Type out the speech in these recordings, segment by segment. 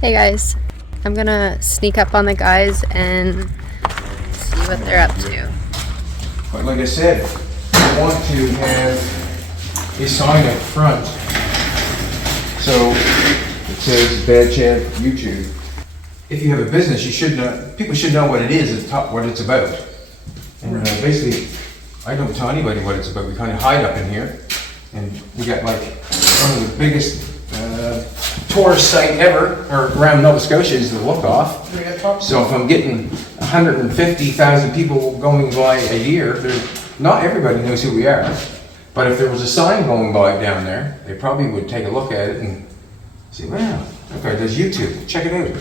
Hey guys, I'm gonna sneak up on the guys and see what they're up to. But like I said, I want to have a sign up front. So it says Bad Chad YouTube. If you have a business, you should know, people should know what it is, what it's about. And basically, I don't tell anybody what it's about. We kind of hide up in here. And we got like one of the biggest tourist site ever, or around Nova Scotia, is the Look Off. So if I'm getting 150,000 people going by a year, not everybody knows who we are. But if there was a sign going by down there, they probably would take a look at it and say, wow, okay, there's YouTube, check it out.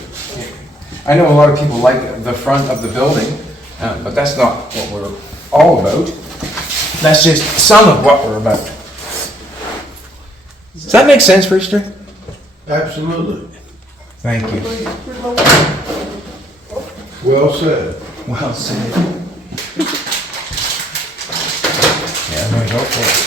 I know a lot of people like the front of the building, but that's not what we're all about. That's just some of what we're about. Does that make sense, Rooster? Absolutely. Thank you. Well said. Well said. Yeah, I'm gonna go for it.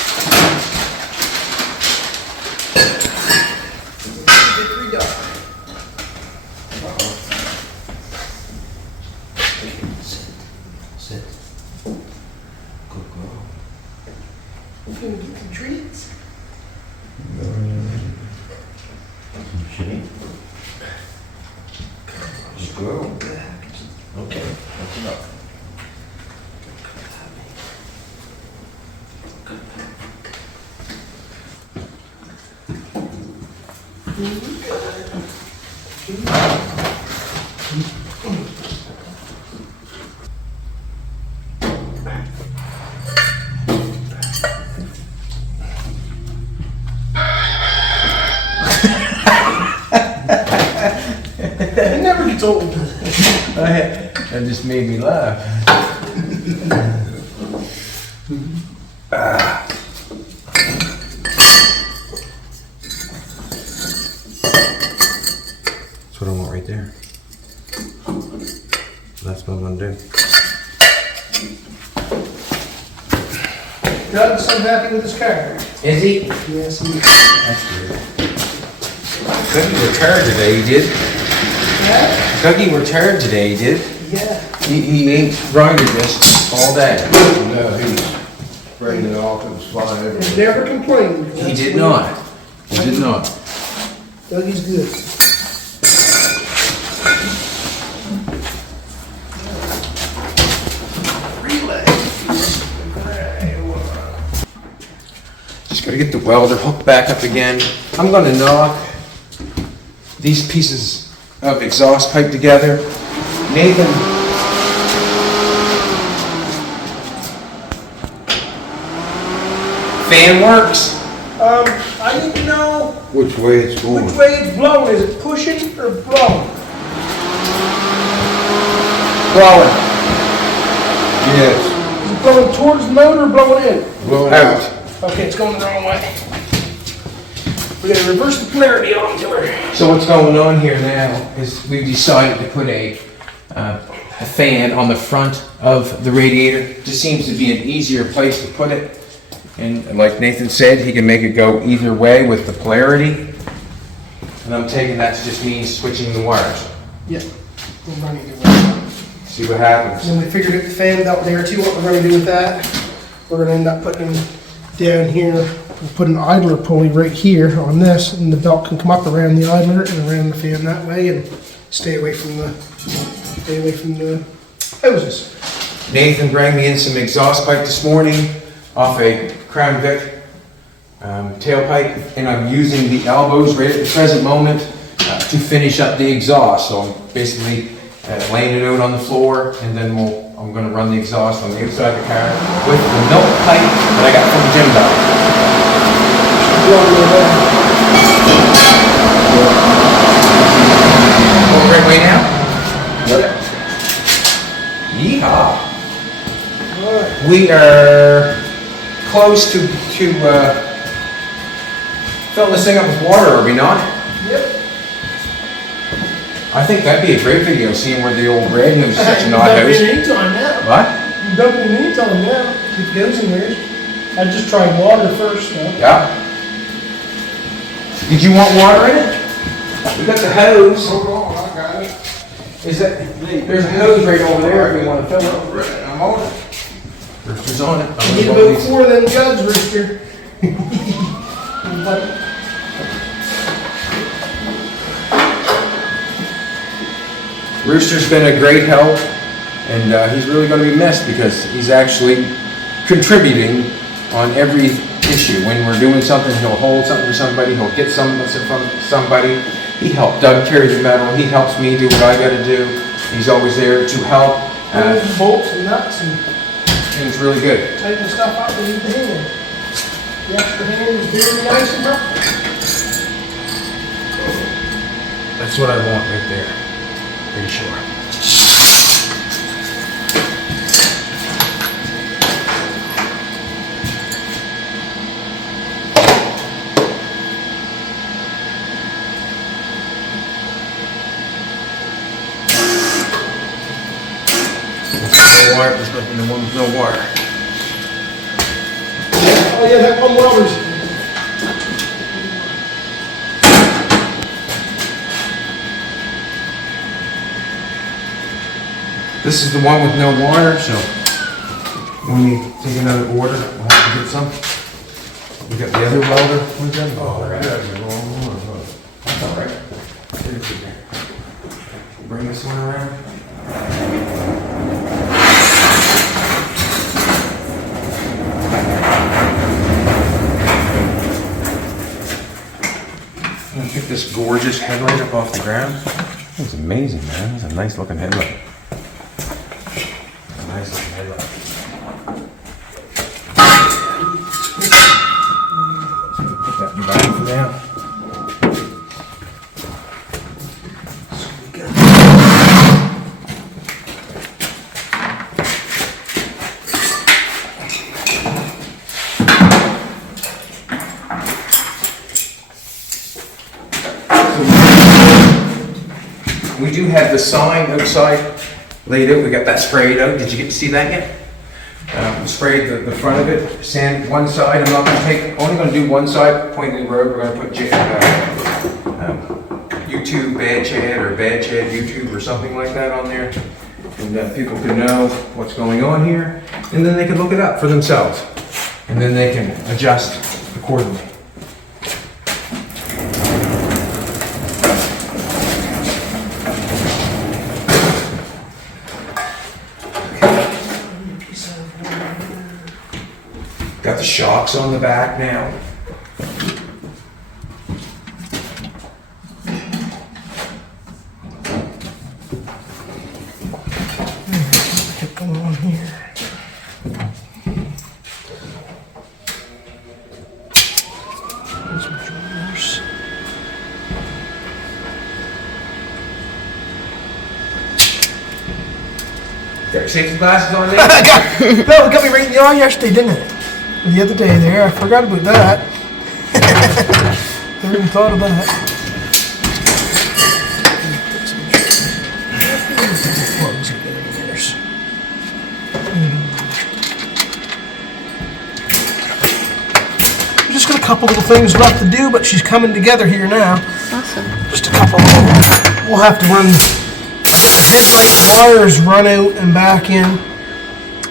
Sit. Good girl. You gonna get the treats? Okay. Good girl. Okay, that's enough. It never gets old. That just made me laugh. That's what I want right there. That's what I'm gonna do. Doug's so happy with his car. Is he? Yes, he is. That's good. Dougie retired today, he did. Yeah? Dougie retired today, he did. Yeah. He ate grinder discs all day. No, he's spraying it off, it was flying He everywhere. never complained. He did not. He did not. Dougie's good. Just gotta get the welder hooked back up again. I'm gonna knock these pieces of exhaust pipe together. Nathan. Fan works. I need to know Which way it's going? which way it's blowing. Is it pushing or blowing? Blowing. Yes, Is it blowing towards the motor or blowing in? blowing Out. out. Okay, it's going the wrong way. We gotta reverse the polarity onto her. So what's going on here now is we've decided to put a fan on the front of the radiator. Just seems to be an easier place to put it. And like Nathan said, he can make it go either way with the polarity. And I'm taking that to just mean switching the wires. Yeah. We'll run either way. See what happens. Then we figured out the fan belt there too, what we're gonna do with that. We're gonna end up putting down here, we'll put an idler pulley right here on this, and the belt can come up around the idler and around the fan that way, and stay away from the hoses. Nathan brought me in some exhaust pipe this morning off a Crown Vic tailpipe, and I'm using the elbows right at the present moment to finish up the exhaust. So I'm basically laying it out on the floor, and then I'm going to run the exhaust on the outside of the car with the milk pipe that I got from the gym dog. Going the right way now? Yeehaw! We are close to filling this thing up with water, are we not? Yep. I think that'd be a great video, seeing where the old red news is such an You odd dump it house. in anytime now. What? You dump it in anytime now. It goes in there. I just tried water first though. Yeah. Did you want water in it? We got the hose. Hold on, I got it. Is that, there's a hose right over there if you wanna fill it. I'm on it. Rooster's on it. You need about 4 of them jugs, Rooster. Rooster's been a great help, and he's really going to be missed because he's actually contributing on every issue. When we're doing something, he'll hold something for somebody, he'll get something from somebody. He helped Doug carry the metal, he helps me do what I got to do. He's always there to help, Bolts and nuts and and it's really good. taking stuff out with the hand. The extra hand is very nice and rough. That's what I want right there, pretty sure. No wire, there's nothing, the one with no wire. Oh yeah, that one welder's. This is the one with no wire, so when we take another order, we'll have to get some. We got the other welder. Where's that? Oh, right. That's all right. Get it through there. Bring this one around. I'm gonna pick this gorgeous headlight up off the ground. It's amazing, man. It's a nice looking headlight. Nice looking headlight. Put that in back for now. We do have the sign outside laid out. We got that sprayed out. Did you get to see that yet? Sprayed the front of it, sand one side. I'm not gonna take, only gonna do one side, pointing the road. We're gonna put YouTube Bad Chad or Bad Chad YouTube or something like that on there. And people can know what's going on here. And then they can look it up for themselves. And then they can adjust accordingly. Got the shocks on the back now. Get going on here. Those are drawers. Got your safety glasses on there? No, it got me right in the eye yesterday, didn't it? The other day there, I forgot about that. Never even thought of that. Plugs in there. We've just got a couple little things left to do, but she's coming together here now. Awesome. Just a couple. We'll have to run headlight wires run out and back in,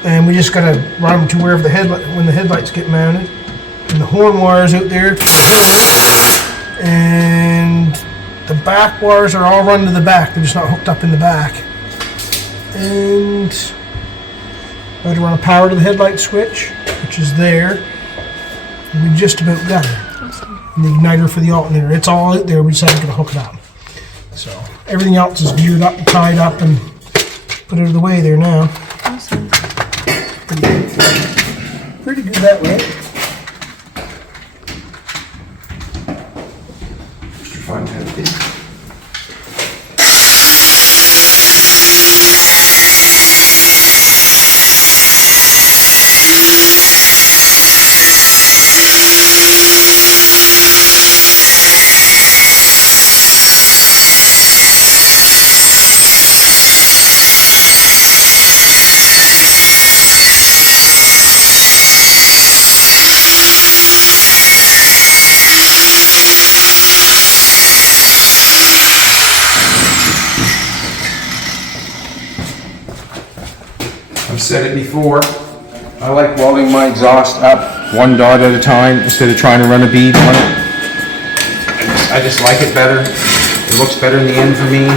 and we just gotta run them to wherever the headlight when the headlights get mounted. And the horn wires out there, and the back wires are all run to the back. They're just not hooked up in the back. And I had to run a power to the headlight switch, which is there. And we just about got it. And the igniter for the alternator. It's all out there. We just haven't got to hook it up. So everything else is geared up and tied up and put out of the way there now. Awesome. Pretty good that way. Mr. Fun Head. said it before, I like welding my exhaust up one dot at a time instead of trying to run a bead on it. I just like it better. It looks better in the end for me.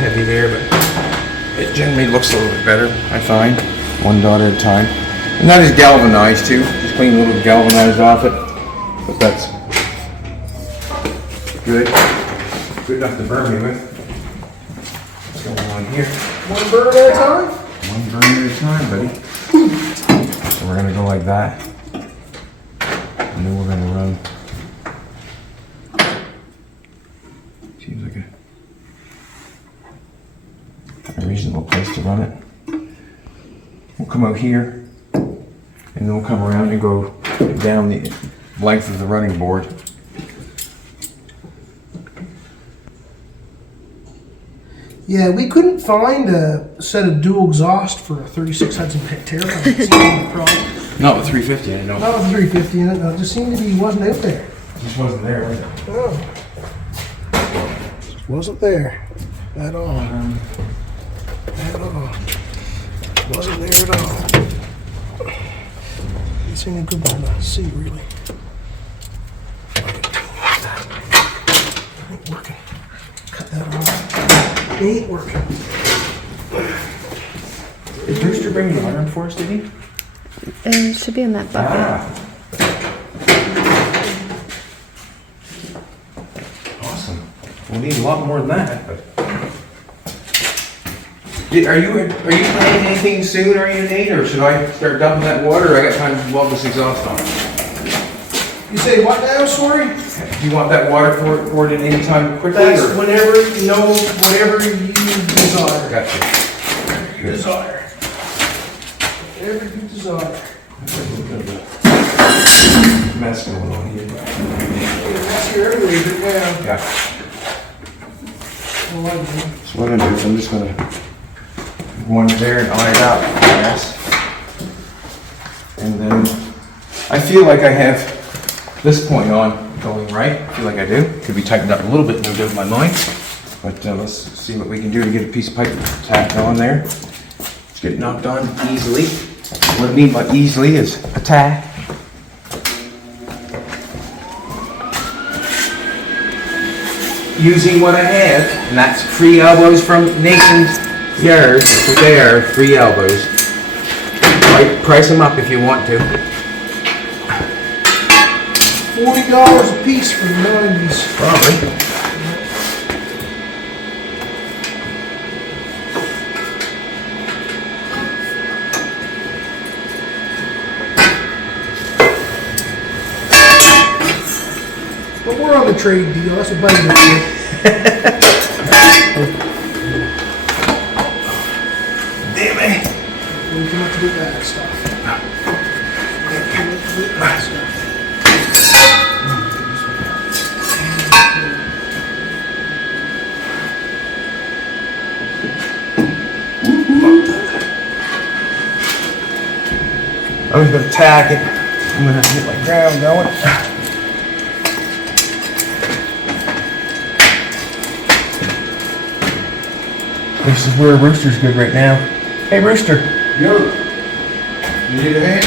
Heavy there, but it generally looks a little bit better, I find, one dot at a time. And that is galvanized too, just clean a little galvanized off it, but that's good. Good enough to burn me with. What's going on here? One burn at a time? One burn at a time, buddy. So we're gonna go like that, and then we're gonna run. Seems like a reasonable place to run it. We'll come out here and then we'll come around and go down the length of the running board. Yeah, we couldn't find a set of dual exhaust for a 36 Hudson Pantera. It seemed to be a problem. Not with 350, I know. Not with 350 in it. No, it just seemed to be wasn't out there. Just wasn't there, was it? No. Just wasn't there at all. At all. Wasn't there at all. It's any good one to see, really. It ain't working. Cut that off. It ain't working. Did Rooster bring the iron for us, did he? It should be in that bucket. Ah. Awesome. We'll need a lot more than that, but. Are you planning anything soon, are you, Nate, or should I start dumping that water, or I got time to weld this exhaust on? You say what now, sorry? Do you want that water poured in any time quickly, That's or? whenever, whatever you desire. Gotcha. You desire. Whatever you desire. Mess going on here. That's here everywhere, but now. Yeah. Well, I do. So what I'm gonna do is I'm just gonna go under there and iron it out, I guess. And then I feel like I have this point on going right. I feel like I do. Could be tightened up a little bit, no doubt in my mind. But let's see what we can do to get a piece of pipe tacked on there. Let's get it knocked on easily. What I mean by easily is a tack. Using what I have, and that's free elbows from Nathan's Yard. That's what they are, free elbows. Price them up if you want to. $40 a piece for the 90s. Probably. But we're on the trade deal. That's what buddy looks like. Damn it. We come up to do that stuff. We come up to do that stuff. I'm just gonna tack it. I'm gonna have to get my ground going. This is where Rooster's good right now. Hey Rooster. Yo, you need a hand?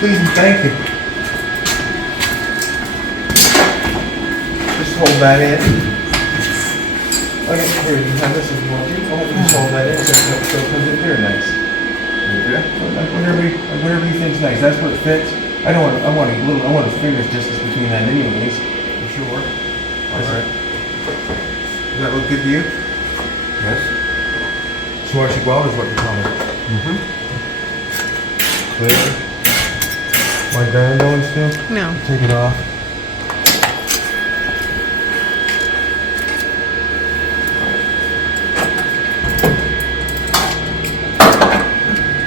Please and thank you. Just hold that in. Okay, here, you can have this if you want to. Oh, just hold that in so it comes in here nice. Okay. Like whatever you think's nice. That's where it fits. I want a finger's distance between that anyways. For sure. Alright. Does that look good to you? Yes. Swashi weld is what you call it. Mm-hmm. Clear. My ground going still? No. Take it off.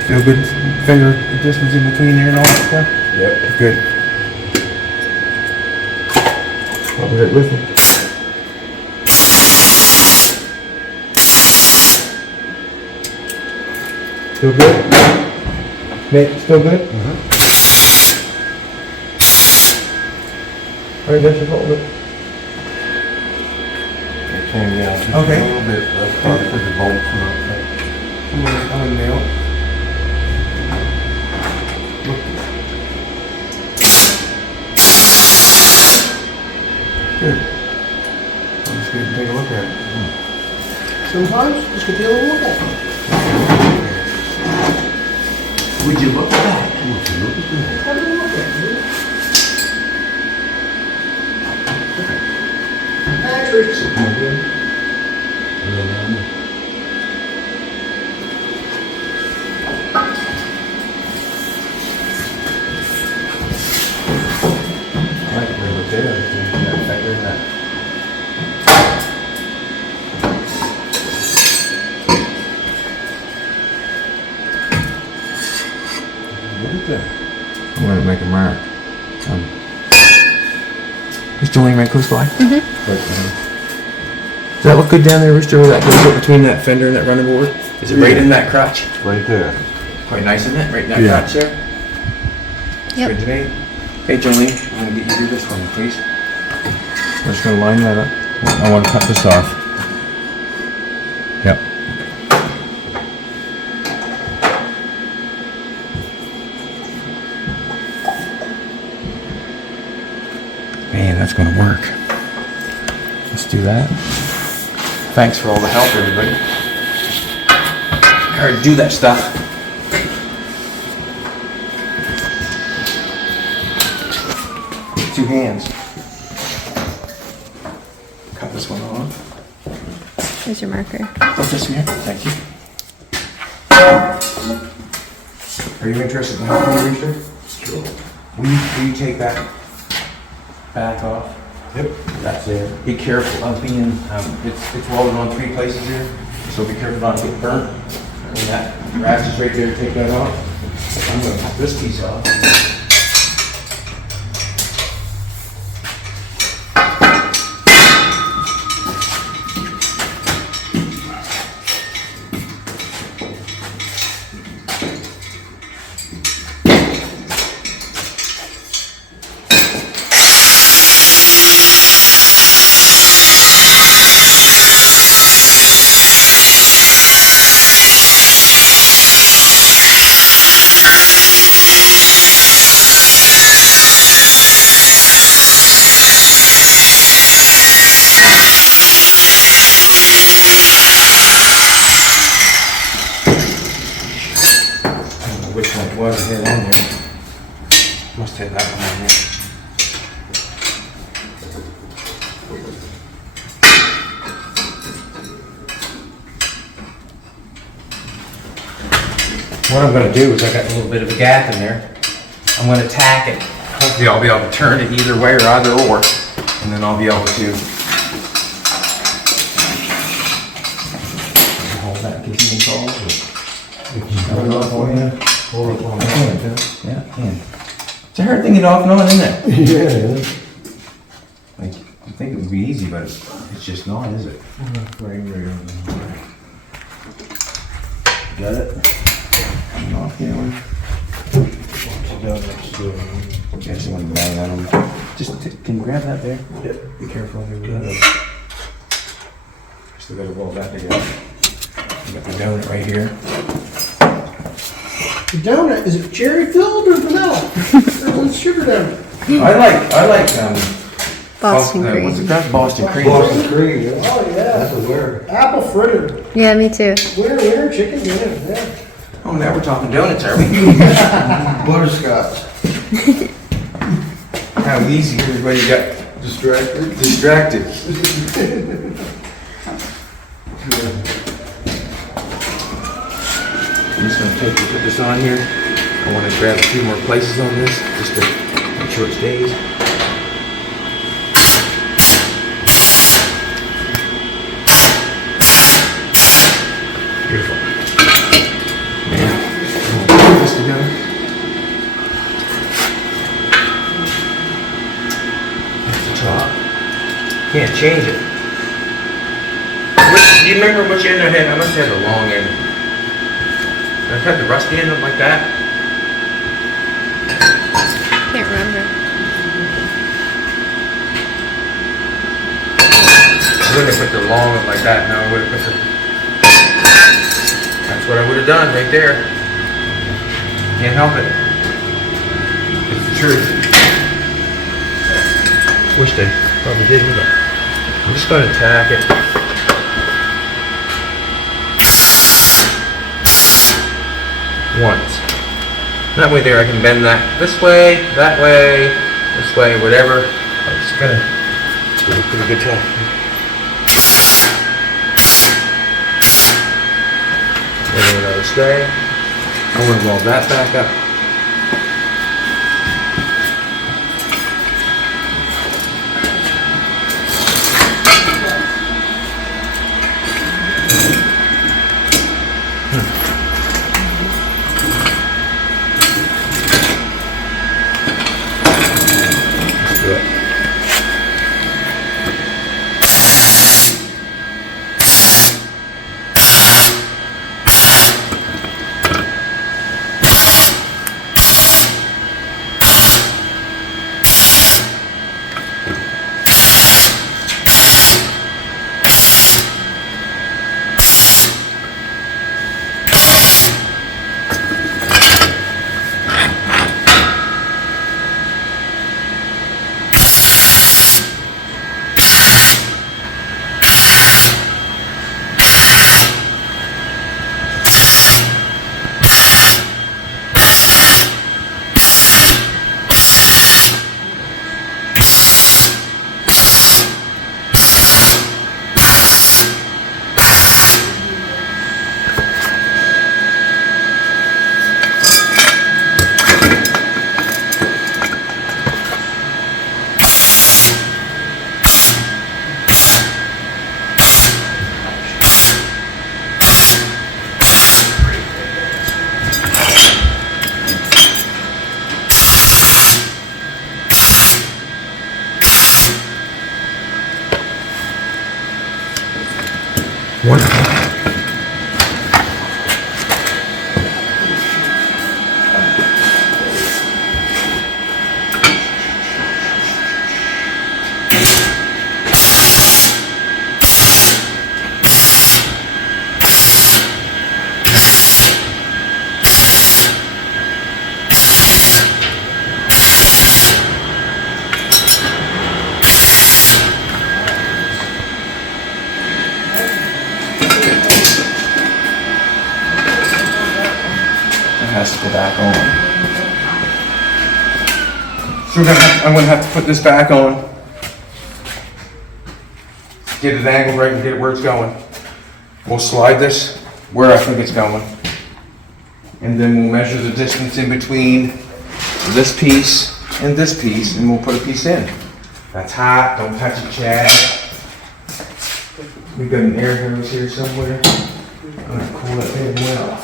Feel good finger distance in between there and all that stuff? Yep. Good. I'll be right with you. Still good? Nate, still good? Mm-hmm. Alright, that should hold it. It came down just Okay. a little bit. That's probably because the bolts went up there. I'm gonna nail it. Good. I'm just gonna take a look at it. Sometimes, just get the other look at it. Would you look at that? Look at that. Have a look at it. Patrick's. I like it right there. That finger in that. Look at that. I'm gonna make a mark. Is Jolene right close by? But, Does that look good down there, Rooster, where that goes between that fender and that running board? Is it right in that crotch? right there. Quite nice, isn't it? Right in that Yeah. crotch there? Yep. Good to me. Hey, Jolene, I'm gonna get you to do this for me, please. I'm just gonna line that up. I wanna cut this off. Yep. Man, that's gonna work. Let's do that. Thanks for all the help, everybody. Hard to do that stuff. Two hands. Cut this one off. Here's your marker. Put this here. Thank you. Are you interested in helping me, Rooster? Sure. Will you take that back off? Yep. That's it. Be careful of being, it's welded on 3 places here, so be careful not to get burnt. And that brass is right there, take that off. I'm gonna cut this piece off. Which one it was here on there. Must have that one on there. What I'm gonna do is I got a little bit of a gap in there. I'm gonna tack it. Hopefully I'll be able to turn it either way or either or. And then I'll be able to hold that, give me control. Yeah, can. It's a hard thing to get off and on, isn't it? Yeah. Like, you think it would be easy, but it's just not, is it? Got it? Off, you know. Just want to bang on them. Can you grab that there? Yep. Be careful. Still gotta weld that together. You got the donut right here. The donut, is it cherry filled or vanilla? Or is it sugar donut? I like, Boston cream. What's it called? Boston cream. Boston cream, yeah. Oh, yeah. That's a word. Apple fritter. Yeah, me too. Winner, winner, chicken dinner, yeah. Oh, now we're talking donuts, are we? Butterscotch. How easy everybody got distracted. I'm just gonna put this on here. I wanna grab a few more places on this, just to make sure it stays. Beautiful. Now, we'll put this together. That's the top. Can't change it. Do you remember which end I had? I must have had the long end. I've had the rusty end up like that. Can't remember. I wouldn't have put the long one like that. No, I would have put the... That's what I would have done right there. Can't help it. It's the truth. Wish they probably didn't, but I'm just going to tack it. Once. That way there I can bend that this way, whatever. I'm just gonna do a pretty good job. And then I'll stay. I want to roll that back up. Let's do it. Wonderful. Has to go back on. So I'm gonna have to put this back on. Get it angled right and get it where it's going. We'll slide this where I think it's going. And then we'll measure the distance in between this piece and we'll put a piece in. That's hot, don't touch it, Chad. We've got an air hose here somewhere. I'm gonna cool that thing well.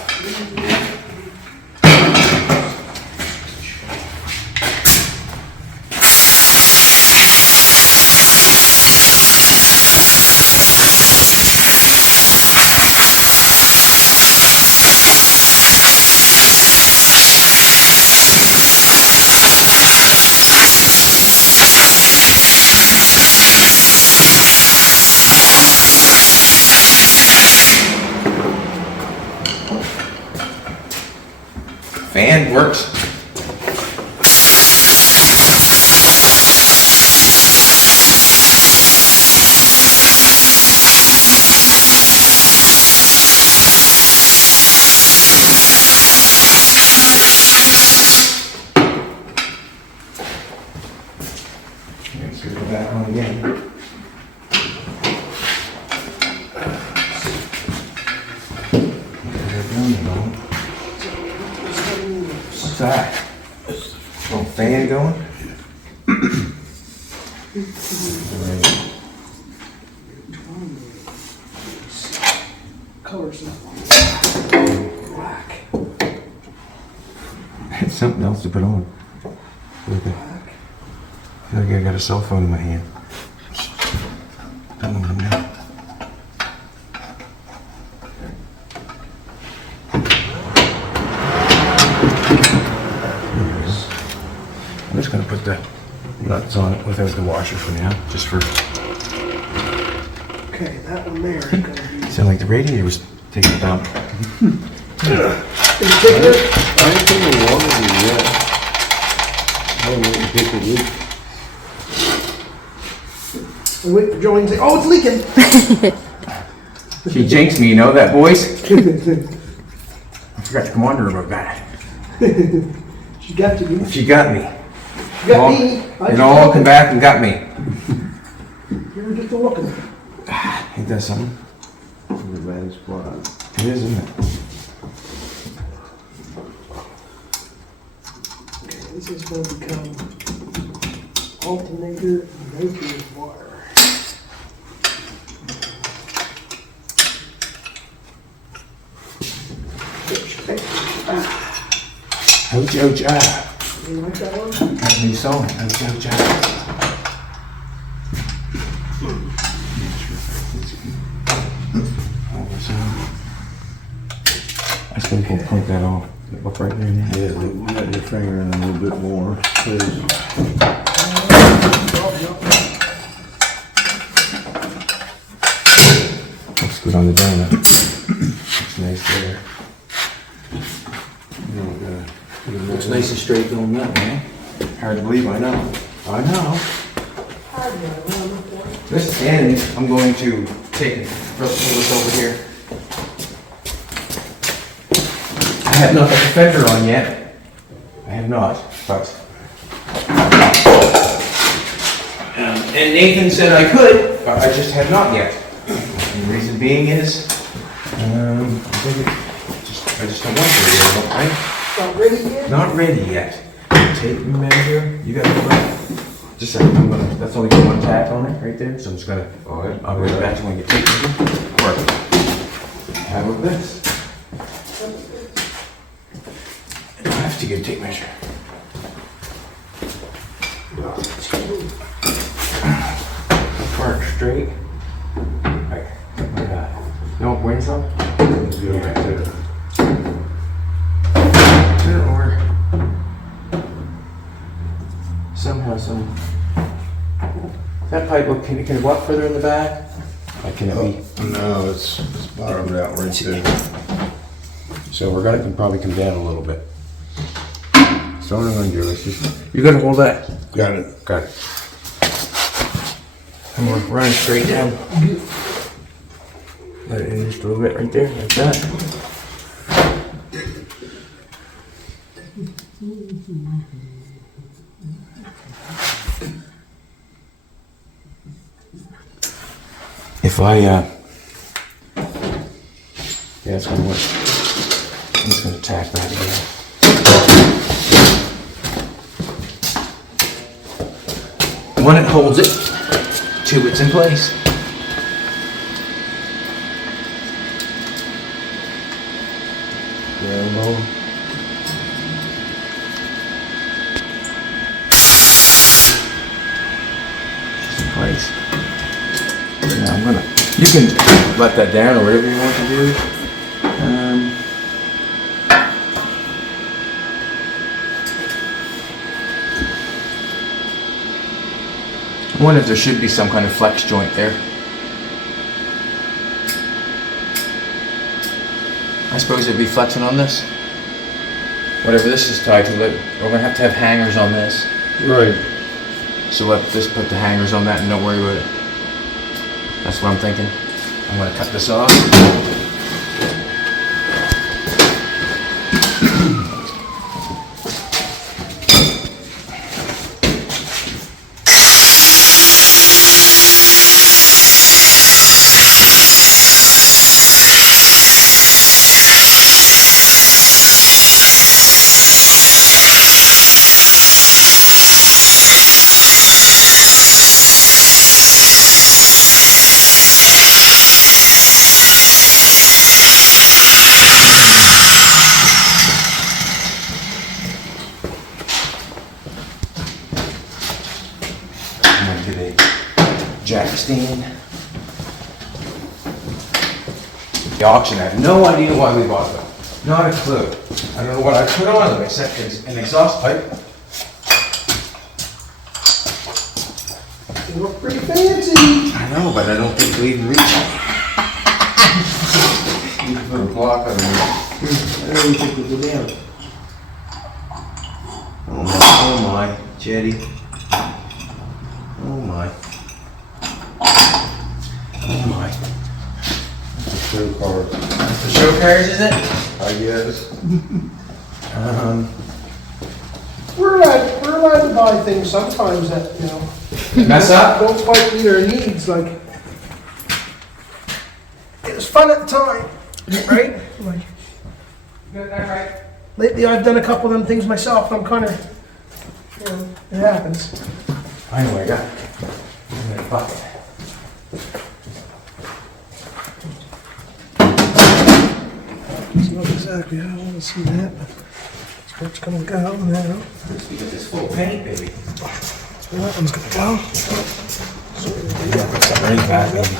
hand works. Let's go back on again. What's that? Little fan going? Colors. Black. It's something else to put on. Look at. I feel like I got a cell phone in my hand. Don't know what I'm doing. I'm just gonna put the nuts on it without the washer for now, just for. Okay, that one there is gonna be. Sound like the radiator was taking a dump. Is it taking it? I ain't seen the water yet. I don't know what to take a leak. We wait for Joanne to say, oh, it's leaking. She jinxed me, you know that, boys? I forgot to come on to her about that. She got you. She got me. She got me. It all come back and got me. You were just looking. Ain't that something? The bad spot. It is, isn't it? Okay, this is going to become alternator nitrous water. Ouch, ouch, ah. You like that one? That's me sewing. Ouch, ouch, ah. I think we'll pump that off. Up right there now. Yeah, you got your finger in a little bit more, please. Looks good on the donut. Looks nice there. Looks nice and straight on that one. Hard to believe, I know. I know. This end, I'm going to take this over here. I have not put the fender on yet. I have not, but. And Nathan said I could, but I just have not yet. And the reason being is, I think I just don't want to yet, don't I? Not ready yet? Not ready yet. Tape measure, you got it. Just a second, I'm gonna, that's only got one tack on it right there, so I'm just gonna, I'll go back to when you tape measure. Or, how about this? I have to get a tape measure. Park straight. Right, like that. No, where's some? Yeah, right there. Or somehow some. That pipe, look, can it walk further in the back? Like, can it be? No, it's bottomed out right there. So we're gonna probably come down a little bit. So what I'm gonna do is just, you gotta hold that. Got it. Got it. And we're running straight down. Let it in just a little bit right there, like that. If I, yeah, it's gonna work. I'm just gonna tack that again. One, it holds it. Two, it's in place. Yeah, no. It's in place. Now I'm gonna, you can let that down or whatever you want to do. I wonder if there should be some kind of flex joint there. I suppose it'd be flexing on this. whatever this is tied to, we're gonna have to have hangers on this. Right. So let this put the hangers on that and don't worry about it. That's what I'm thinking. I'm gonna cut this off. I'm gonna get a jack stand. The auction, I have no idea why we bought them. Not a clue. I don't know what I put on them except an exhaust pipe. They look pretty fancy. I know, but I don't think we even reach it. You can put a block on it. I don't even think we'll go down. Oh my, Jetty. Oh my. Oh my. Show car, The show cars, is it? I guess. We're allowed to buy things sometimes that, you know, Mess up? don't quite meet our needs, like. It was fun at the time, right? Like, You got that right? lately I've done a couple of them things myself, and I'm kind of, you know, it happens. I know what I got. I'm gonna bucket. It's not exactly how I want to see that, but that's where it's gonna go now. You got this full paint, baby. Where that one's gonna go. Something really bad, baby.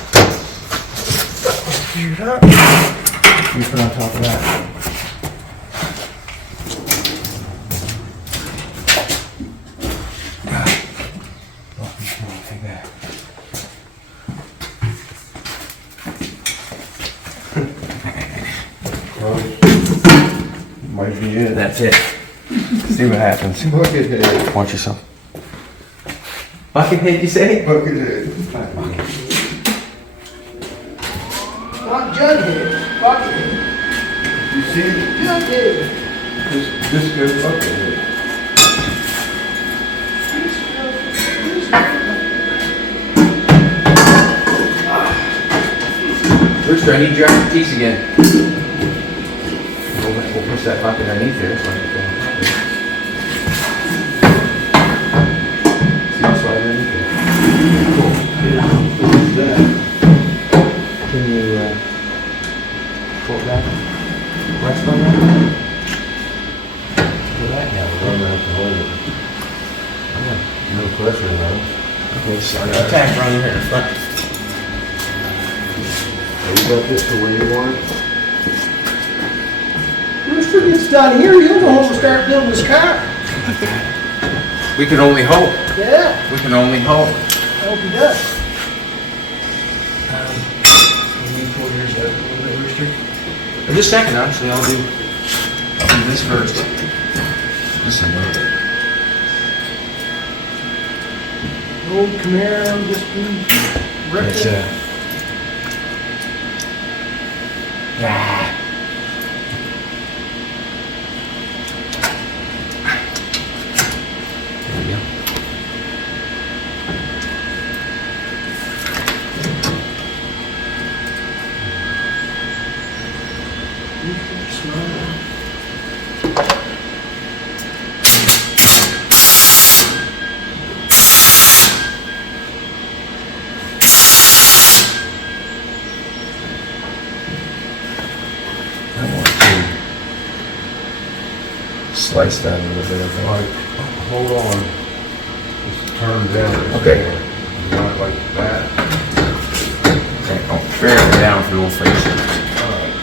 Figured out. You put on top of that. Take that. Might be it. That's it. See what happens. Buckethead. Watch yourself. Buckethead, you say? Buckethead. Not Jughead, Buckethead. You see? Jughead. This goes buckethead. Rooster, I need your expertise again. We'll push that bucket underneath there so I can go on top of it. See what's right underneath there? What's that? Can you pull that? Rest on that? Do that now. I'm gonna have to hold it. No pressure though. Okay, sorry. Attack right here in front. You got this the way you want it? Rooster gets done here, he'll go home and start building his car. We can only hope. Yeah, We can only hope. I hope he does. Can you pull yours out a little bit, Rooster? Just a second, actually, I'll do this first. Just a little bit. Old Camaro just been ripped. Ah. There we go. I want to slice that a little bit, I think. Like, hold on. Just turn down. Okay. You want it like that? Okay, oh, fairly down for the little face. Alright.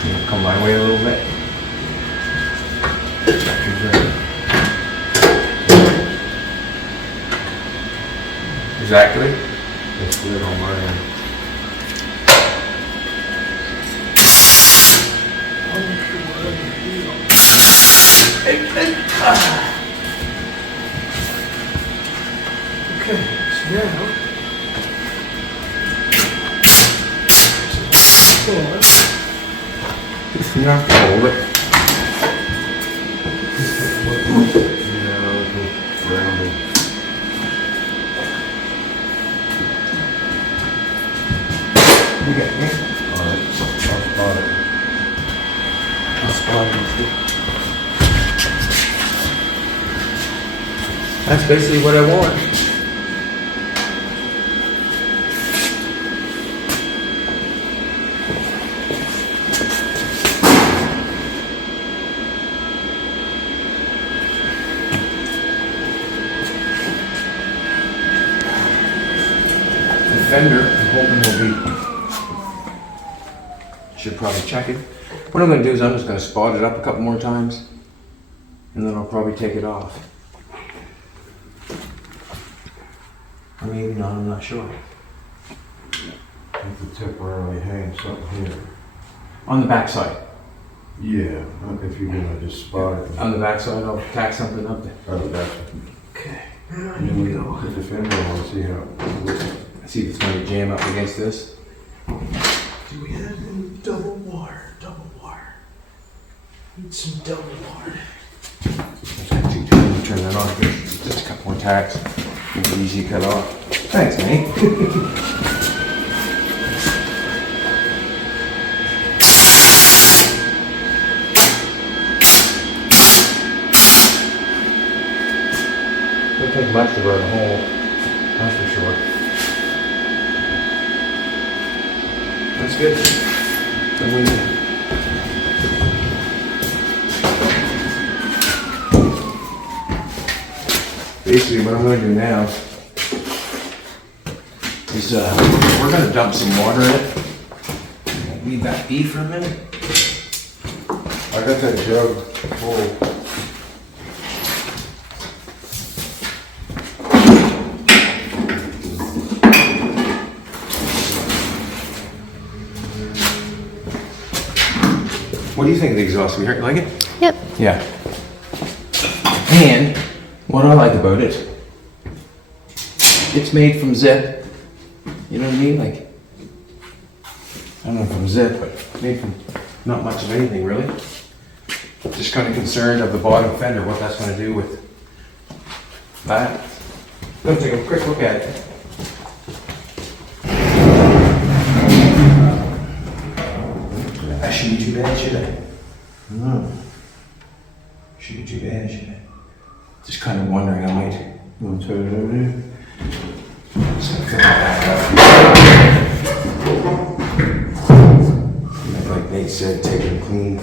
Can you come my way a little bit? Exactly. That's good on my end. Okay, so now. You have to hold it. Rounded. You got me? Alright, I'll spot it. I'll spot it. That's basically what I want. The fender, I'm hoping will be, should probably check it. What I'm gonna do is I'm just gonna spot it up a couple more times, and then I'll probably take it off. Or maybe not, I'm not sure. You could temporarily hang something here. On the back side. Yeah, if you're gonna just spot it. On the back side, I'll tack something up there. Oh, that's Okay. and then we put the fender on, see how it looks. See if it's going to jam up against this. Do we have any double wire? Double wire. Need some double wire. Turn that off. Just a couple more tacks. Make it easy to cut off. Thanks, mate. It'll take much to burn a hole. That's for sure. That's good. Good way to- Basically, what I'm going to do now is we're going to dump some water in it. Leave that be for a minute. I got that jug full. What do you think of the exhaust? You like it? Yep. Yeah. And what I like about it, it's made from zip. You know what I mean? Like, I don't know from zip, but made from not much of anything really. Just kind of concerned of the bottom fender, what that's going to do with that. Let's take a quick look at it. That shouldn't be too bad, should I? No. Shouldn't be too bad, should I? Just kind of wondering, I might. You want to turn it over there? Just gonna fill that back up. Like Nate said, take it clean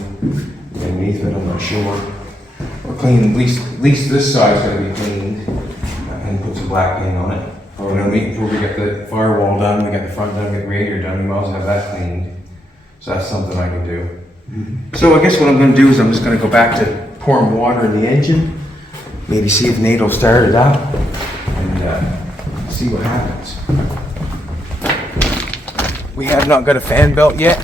underneath it, I'm not sure. Or clean, at least this side's gonna be cleaned. And put some black paint on it. You know what I mean? Before we get the firewall done, we got the front done, we got the radiator done, we might as well have that cleaned. So that's something I can do. So I guess what I'm gonna do is I'm just gonna go back to pouring water in the engine. Maybe see if Nate will start it up and see what happens. We have not got a fan belt yet.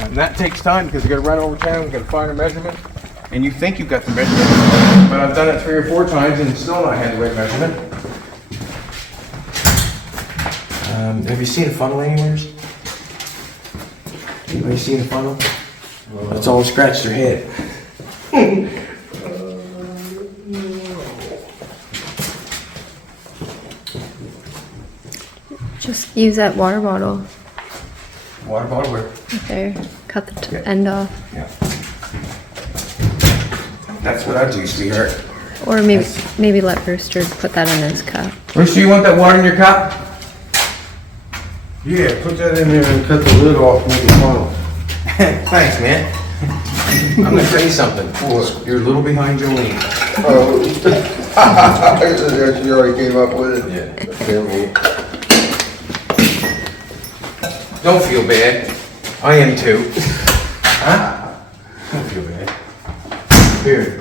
And that takes time because you gotta run over town, you gotta find a measurement. And you think you've got the measurement, but I've done it 3 or 4 times and still not had the right measurement. Have you seen a funnel anywhere? Anybody seen a funnel? It's all scratched their head. Just use that water bottle Water bottle where? right there. Cut the Yeah. end off. Yeah. That's what I do, sweetheart. Or maybe let Rooster put that in his cup. Rooster, you want that water in your cup? Yeah, put that in there and cut the lid off, make it funnel. Thanks, man. I'm gonna tell you something. You're a little behind Jolene. Oh, you already came up with it? Yeah. Careful. Don't feel bad. I am too. Huh? Don't feel bad. Here.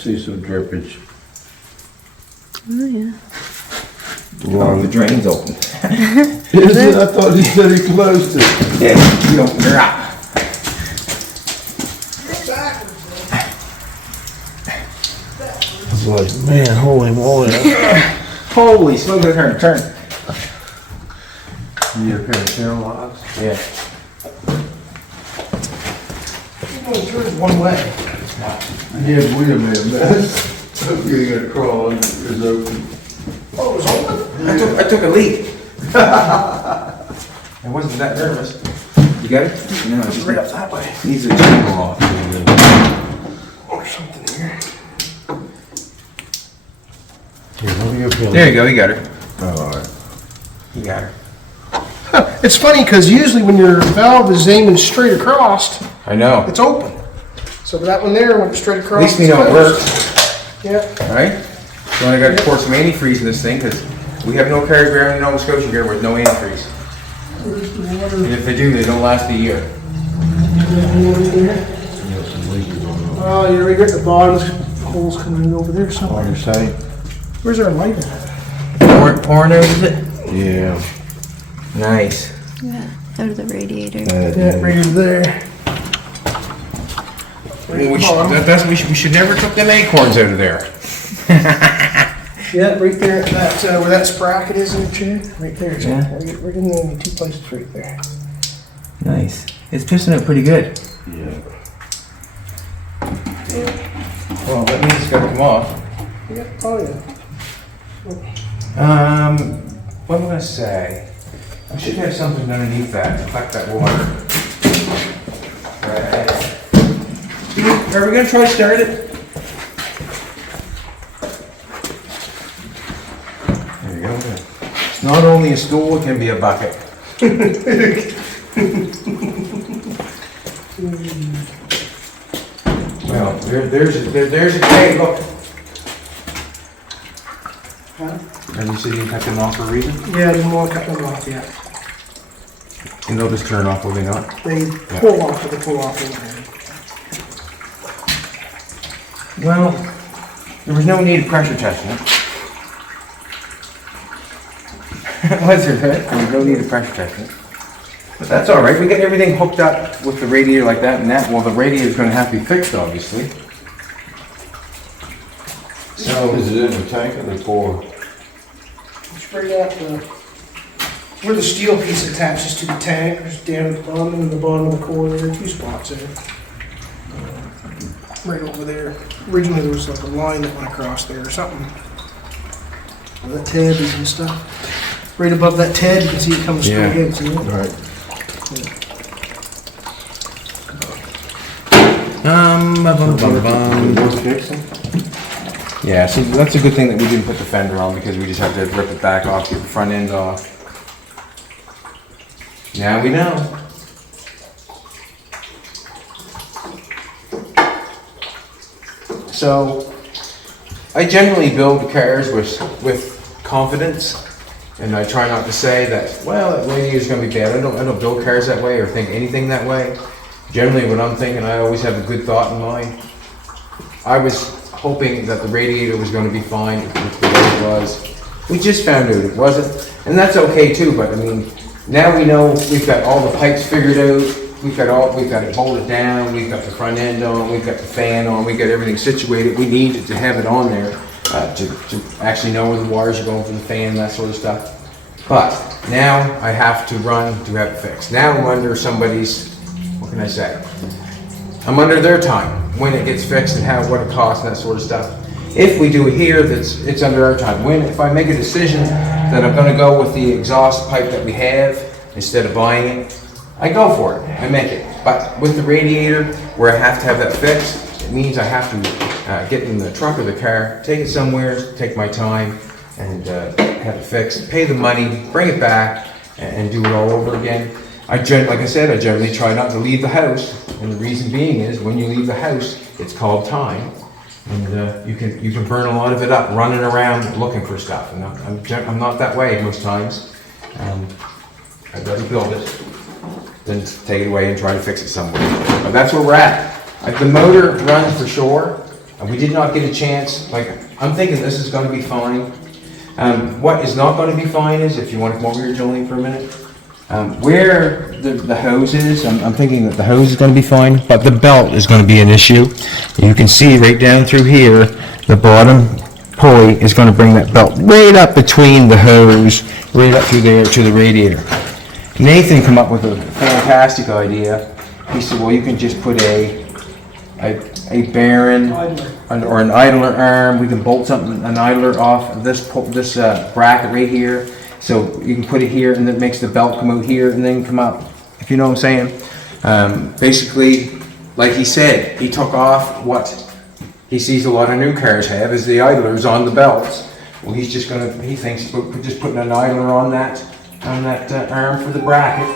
see some drippage. Oh, yeah. Oh, the drain's open. Is it? I thought he said he closed it. Yeah, you open her up. It's like, man, holy moly. Holy smoke, turn. You a pair of channel locks? Yeah. Going through is one way. Yeah, we have made a mess. You gotta crawl under, it's open. Oh, it was open? I took a leak. I wasn't that nervous. You got it? No, it's right up that way. Needs a channel lock. Or something here. Here, let me go peel There you go, you got her. Oh, all right. You got her. It's funny because usually when your valve is aiming straight across, I know. it's open. So that one there went straight across. At least we it's know it closed. works, Yeah. right? So I got to pour some antifreeze in this thing because we have no cars around in Nova Scotia here with no antifreeze. Where's the water? And if they do, they don't last a year. Oh, yeah, we got the bottom holes coming in over there On somewhere. your side? Where's our light at? Pouring over, is it? Yeah. Nice. Yeah, out of the radiator. Yeah, right over there. Well, we should never took them acorns out of there. Yeah, right there, that, where that sprocket is in the chair, right there. So Yeah. we're in the two places right there. Nice. It's pissing out pretty good. Yeah. Well, that means it's got to come off. Yeah, oh yeah. What am I gonna say? I should have something underneath that to collect that water. Right. Are we gonna try to start it? There you go. It's not only a stool, it can be a bucket. Well, there's a cave, look. Huh? And you said you cut them off for a reason? Yeah, I didn't want to cut them off yet. And they'll just turn off, will they not? They pull off, but they pull off anyway. Well, there was no need of pressure testing it. Was there, right? There was no need of pressure testing it. But that's all right. We get everything hooked up with the radiator like that and that. Well, the radiator's going to have to be fixed, obviously. So, Is it in the tank or the pour? Straight out where the steel piece attaches to the tank, there's down at the bottom and the bottom of the core, there are two spots there. Right over there. Originally there was like a line that went across there or something. Where that tab is and stuff. Right above that tab, you can see it coming straight Yeah. in, see it? Right. Worth fixing? yeah, so that's a good thing that we didn't put the fender on because we just have to rip it back off, get the front end off. Now we know. So, I generally build cars with confidence, and I try not to say that, well, that radiator's gonna be bad. I don't build cars that way or think anything that way. Generally, what I'm thinking, I always have a good thought in mind. I was hoping that the radiator was gonna be fine with the way it was. We just found out it wasn't, and that's okay too, but I mean, now we know we've got all the pipes figured out, we've got it bolted down, we've got the front end on, we've got the fan on, we've got everything situated. We need to have it on there to actually know where the wires are going for the fan, that sort of stuff. But now I have to run to have it fixed. Now I'm under somebody's, what can I say? I'm under their time when it gets fixed and what it costs and that sort of stuff. If we do it here, it's under our time. If I make a decision that I'm gonna go with the exhaust pipe that we have instead of buying it, I go for it, I make it. But with the radiator, where I have to have that fixed, it means I have to get in the trunk of the car, take it somewhere, take my time, and have it fixed, pay the money, bring it back, and do it all over again. Like I said, I generally try not to leave the house, and the reason being is when you leave the house, it's called time, and you can burn a lot of it up running around looking for stuff. And I'm not that way most times. I'd rather build it than take it away and try to fix it somewhere. But that's where we're at. The motor runs for sure. We did not get a chance, like, I'm thinking this is gonna be fine. What is not gonna be fine is, if you want to come over here, Jolene, for a minute, where the hose is, I'm thinking that the hose is gonna be fine, but the belt is gonna be an issue. You can see right down through here, the bottom pulley is gonna bring that belt right up between the hose, right up through there to the radiator. Nathan come up with a fantastic idea. He said, well, you can just put a bearing or an idler arm. We can bolt an idler off of this bracket right here. So you can put it here, and that makes the belt come out here and then come up, if you know what I'm saying. Basically, like he said, he took off what he sees a lot of new cars have, is the idlers on the belts. Well, he thinks just putting an idler on that arm for the bracket,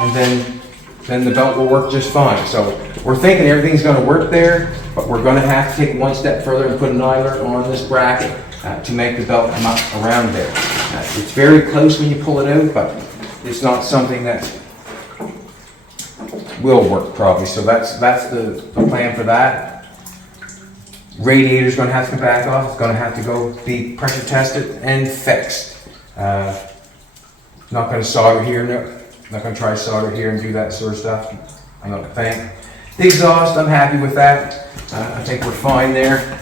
and then the belt will work just fine. So we're thinking everything's going to work there, but we're going to have to take one step further and put an idler on this bracket to make the belt come up around there. It's very close when you pull it out, but it's not something that will work probably. So that's the plan for that. Radiator's going to have to come back off. It's going to have to go be pressure tested and fixed. Not going to solder here. No. Not going to try solder here and do that sort of stuff. I'm not a fan. The exhaust, I'm happy with that. I think we're fine there.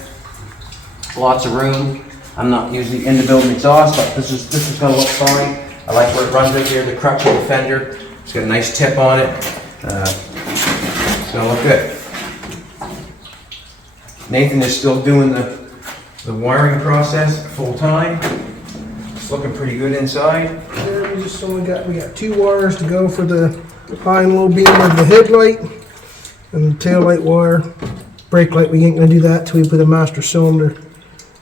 Lots of room. I'm not usually into building exhaust, but this is going to look fine. I like where it runs right here, the crutch of the fender. It's got a nice tip on it. It's going to look good. Nathan is still doing the wiring process full time. It's looking pretty good inside. And we got 2 wires to go for the high and low beam of the headlight and the tail light wire. Brake light, we ain't gonna do that till we put a master cylinder,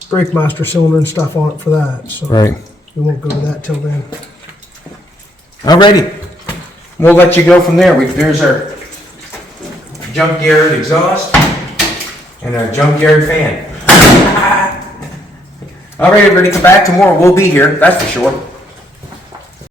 brake master cylinder and stuff on it for that. So Right. we won't go to that till then. Alrighty. We'll let you go from there. There's our junkyard exhaust and our junkyard fan. Alright, everybody, come back tomorrow. We'll be here, that's for sure.